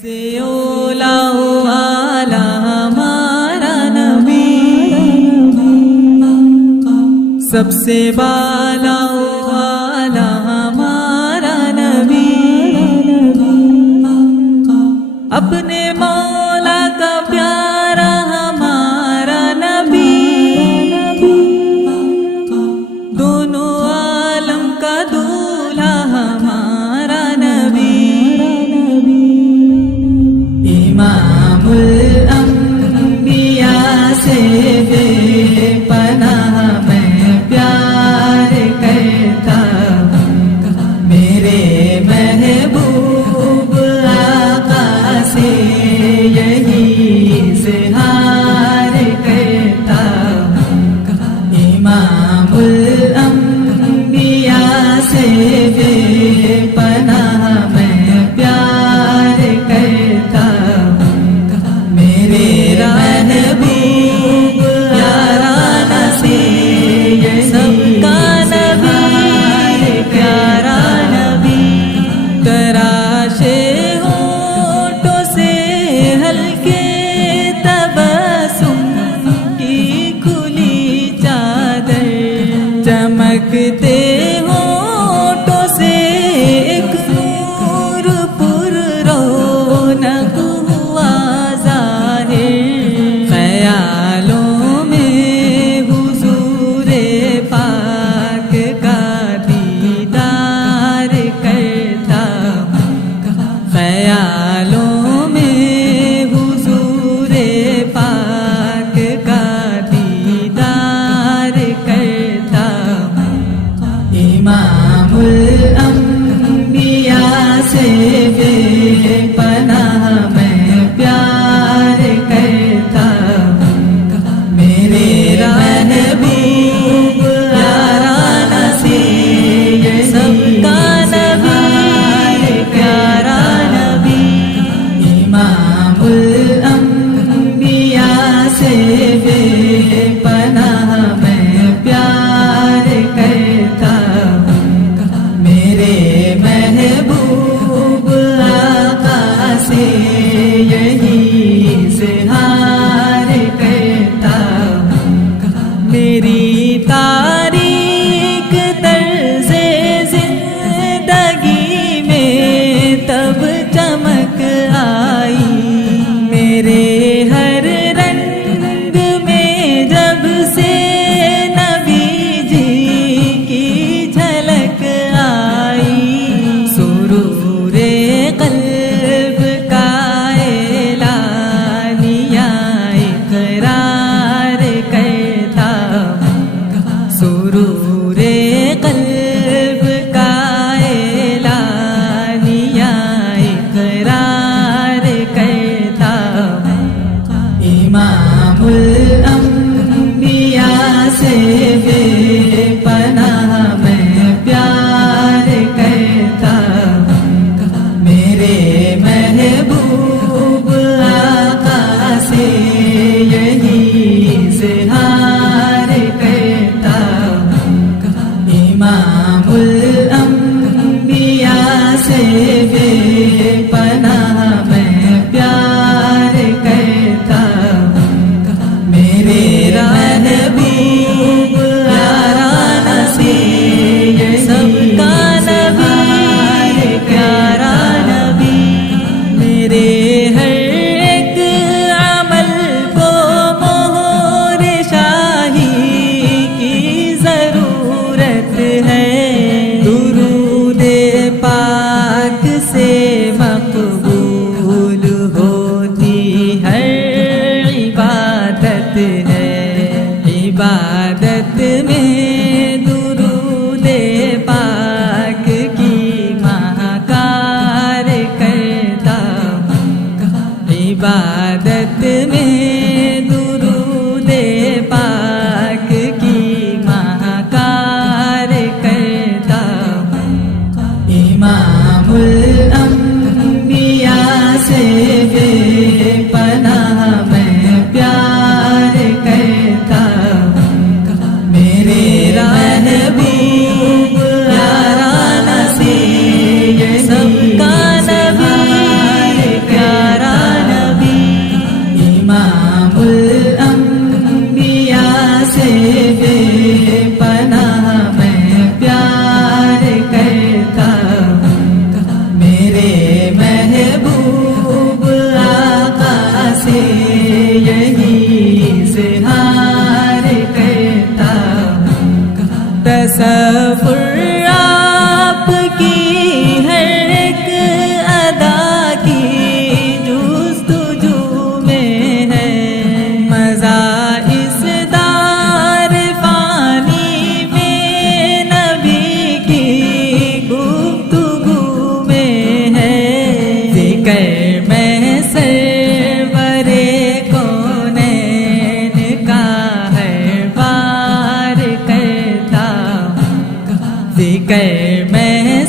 سے اولا والا ہمارا نبی، سب سے بالا والا ہمارا نبی، اپنے مولا کا پیارا ہمارا نبی، دونوں عالم کا دولہا ہمارا نبی، امام الانبیاء سے بے پناہ میں پیار کرتا ہوں، میرے محبوب آقا سے یہی اظہار کرتا ہوں، امام الانبیاء سے بے پناہ میں پیار کرتا ہوں، میرے محبوب پیارا نبی، سب کا نبی پیارا نبی، تراشے ہونٹوں سے ہلکے تبسم کی کھلی چادر، چمکتے ہونٹوں سے ایک نور پر رونق ہوا ظاہر، خیالوں میں حضور پاک کا دیدار کرتا ہوں، خیالوں میں حضور پاک کا دیدار کرتا ہوں، امام الانبیاء سے بے پناہ میں پیار کرتا ہوں، میرے محبوب پیارا نبی، سب کا نبی پیارا نبی، امام الانبیاء سے بے پناہ میں پیار کرتا ہوں، تصور آپ کی ہر ایک ادا کی جستجو میں ہے، مزہ اس دار فانی میں نبی کی گفتگو میں ہے، ذکر میں سرور کونین کا ہر بار کرتا ہوں، ذکر میں